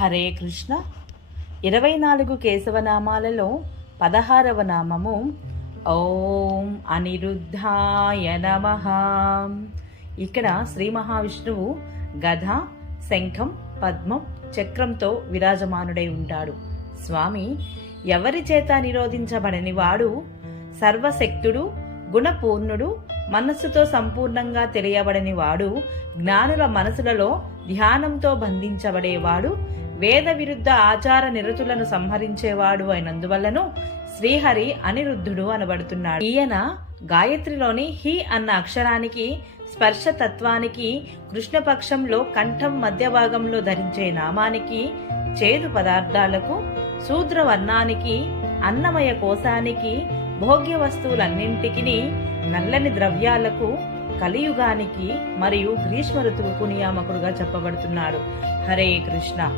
హరే కృష్ణ. 24 కేశవనామాలలో 16వ నామము ఓం అనిరుద్ధాయ నమః. ఇక్కడ శ్రీ మహావిష్ణువు గద, శంఖం, పద్మం, చక్రంతో విరాజమానుడై ఉంటాడు. స్వామి ఎవరి చేత నిరోధించబడని వాడు, సర్వశక్తుడు, గుణపూర్ణుడు, మనస్సుతో సంపూర్ణంగా తెలియబడని వాడు, జ్ఞానుల మనసులలో ధ్యానంతో బంధించబడేవాడు, వేద విరుద్ధ ఆచార నిరతులను సంహరించేవాడు అయినందువల్లను శ్రీహరి అనిరుద్ధుడు అనబడుతున్నాడు. ఈయన గాయత్రిలోని హి అన్న అక్షరానికి, స్పర్శతత్వానికి, కృష్ణపక్షంలో కంఠం మధ్య భాగంలో ధరించే నామానికి, చేదు పదార్థాలకు, శూద్రవర్ణానికి, అన్నమయ కోశానికి, భోగ్య వస్తువులన్నింటికి, నల్లని ద్రవ్యాలకు, కలియుగానికి మరియు గ్రీష్మ ఋతువుకు నియామకుడుగా చెప్పబడుతున్నాడు. హరే కృష్ణ.